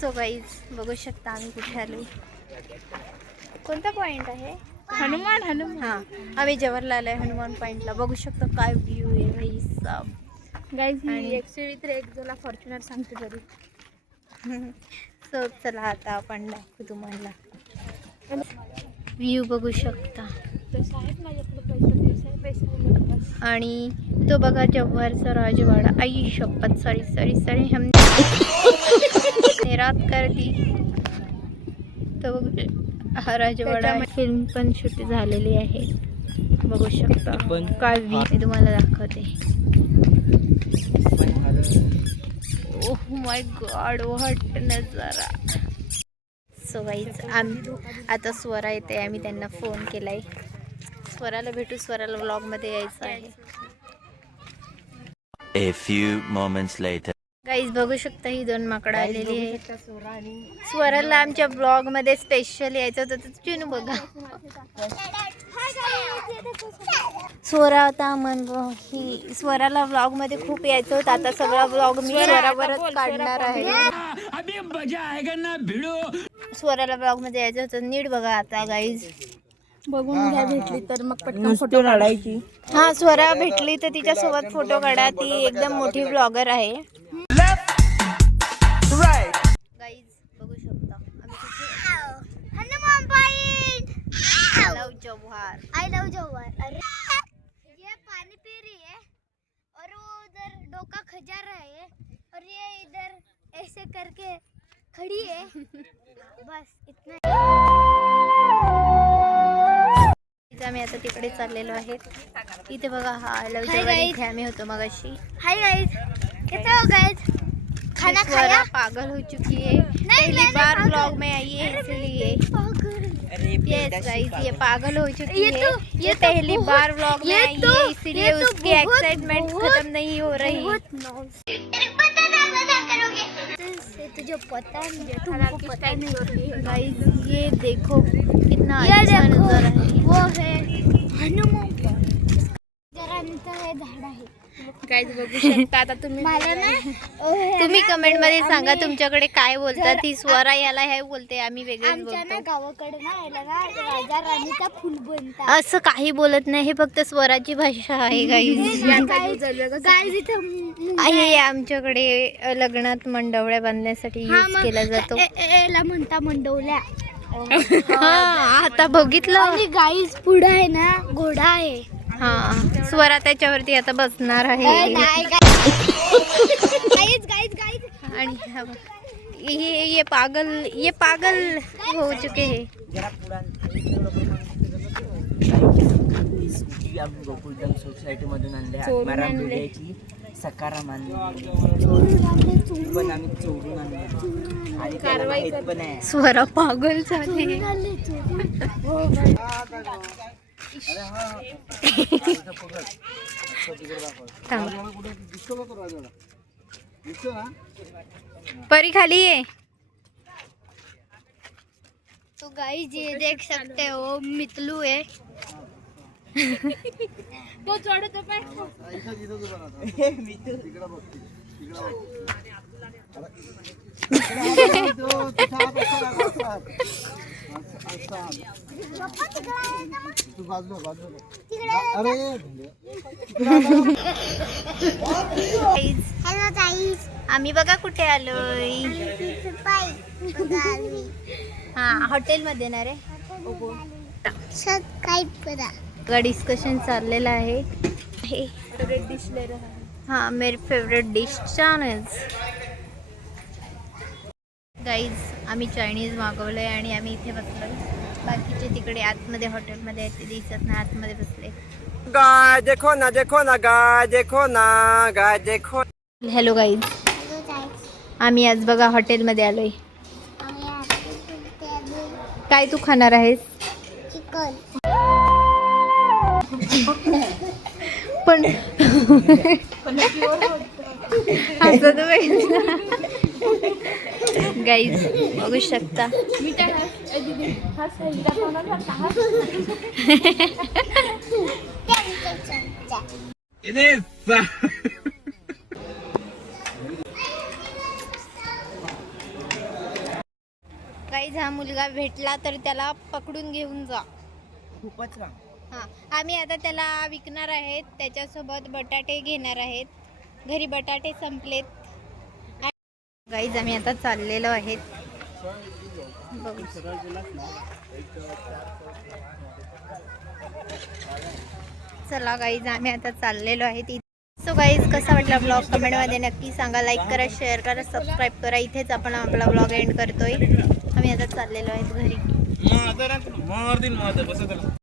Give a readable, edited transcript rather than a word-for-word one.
So guys बघू शकता आम्ही कुठे आलो. कोणता पॉइंट आहे? हनुमान. हां, आम्ही जवाहरलाल आहे हनुमान पॉइंटला. बघू शकता काय व्ह्यू आहे भाई साब. गाईज ही ॲक्च्युली तर एक जला फॉर्च्युनर सांगते तरी. सो चला आता आपण दाखवू तुम्हाला व्ह्यू. बघू शकता तसं आहेत माझ्याकडे पैसा आणि तो बघा जव्हारचा राजवाडा. आई शपथ, सॉरी हम रात कर दी. तो हा राजवाडा फिल्म पण शूट झालेली आहे. बघू शकता काय व्ह्यू मी तुम्हाला दाखवते. ओह माय गॉड, व्हॉट नजारा. सो गाईज आम्ही आता स्वरा येते. आम्ही त्यांना फोन केलाय. स्वराला भेटू. स्वराला व्लॉगमध्ये यायचं आहे. A few moments later. Guys बघू शकता ही दोन माकडं आलेली आहेत. स्वराला आमच्या ब्लॉग मध्ये स्पेशल यायचं होतं तर चिनू बघा. स्वरा आता ही स्वराला ब्लॉग मध्ये खूप यायचं होतं. आता सगळा ब्लॉग मी स्वरावरच काढणार आहे. स्वराला ब्लॉग मध्ये यायचं होतं. नीट बघा आता गाईज. बघून घ्या भेटली तर मग पटकन फोटो काढायची. हा, स्वरा भेटली तर तिच्यासोबत फोटो काढा. ती एकदम मोठी ब्लॉगर आहे. गाईज बघू शकता Hanuman point. I love Jawahar. अरे ये पानी पी रही है और वो उधर डोका खजा रहा है और ये इधर ऐसे करके खड़ी है. बस इतना. आम्ही आता तिकडे चाललेलो आहे. इथे बघा हा लव जवाहर. इथे आम्ही होतो मगाशी. हाय गाइस, कैसे हो गाइस? खाना खाया? पागल हो चुकी है. पहली बार ब्लॉग में आई है इसलिए. यस गाइस, ये पागल हो चुकी है. ये पहली बार ब्लॉग में आई है इसलिए उसकी एक्साइटमेंट खत्म नहीं हो रही. तुझे पता है गाइस, ये देखो कितना अच्छा नजारा है. वो है हनुमान. झाड आहे. गाईज बघू शकता. आता तुम्ही कमेंट मध्ये सांगा तुमच्याकडे काय बोलतात. ती स्वरा याला हे बोलते, आम्ही वेगळेच बोलतो. गावाकडे ना राजा राणीचा फुल बनतात. असं काही बोलत नाही. हे फक्त स्वराची भाषा आहे गाईज. हे आमच्याकडे लग्नात मंडवळ्या बांधण्यासाठी यूज केला जातो. याला म्हणता मंडवल्या. हा, आता बघितलं. आणि गाईज पुढे आहे ना घोडा आहे. हा, स्वरा त्याच्यावरती आता बसणार आहे. आणि ये पागल हो चुके हैं. गोकुलधाम सोसायटी मधून आणले. सकाराम पण आम्ही चोरून आणले. कारवाई पण आहे. स्वरा पागल झाले. परी खाली है. तो गाइस ये देख सकते हो मितलू है. तो चढ तो पाय. हॅलो गाईज, आम्ही बघा कुठे आलोय. हा, हॉटेल मध्ये ना रे. डिस्कशन चाललेलं आहे. हा, मेरी फेवरेट डिश चायनीज. गाईज आम्ही चायनीज मागवलंय आणि आम्ही इथे बसलोय. बाकीचे तिकडे आतमध्ये हॉटेलमध्ये ते दिसत नाही. आतमध्ये बसले. गाय देखो ना गाय देखो ना गाय देखो. हॅलो गाईज, आम्ही आज बघा हॉटेलमध्ये आलोय. काय तू खाणार आहेस? चिकन. पण गाईज बघू शकता. गाईज हा मुलगा भेटला तर त्याला पकडून घेऊन जा. खूपच लांब. हां, आम्ही आता त्याला विकणार आहेत. त्याच्यासोबत बटाटे घेणार आहेत. घरी बटाटे संपलेत. गाईज आम्ही आता चाललेलो आहेत. बघू. चला गाईज आम्ही आता चाललेलो आहेत. सो गाईज कसा वाटला ब्लॉग कमेंटमध्ये नक्की सांगा. लाईक करा, शेअर करा, सबस्क्राईब करा. इथेच आपण आपला ब्लॉग एंड करतोय. आम्ही आता चाललेलो आहेत घरी.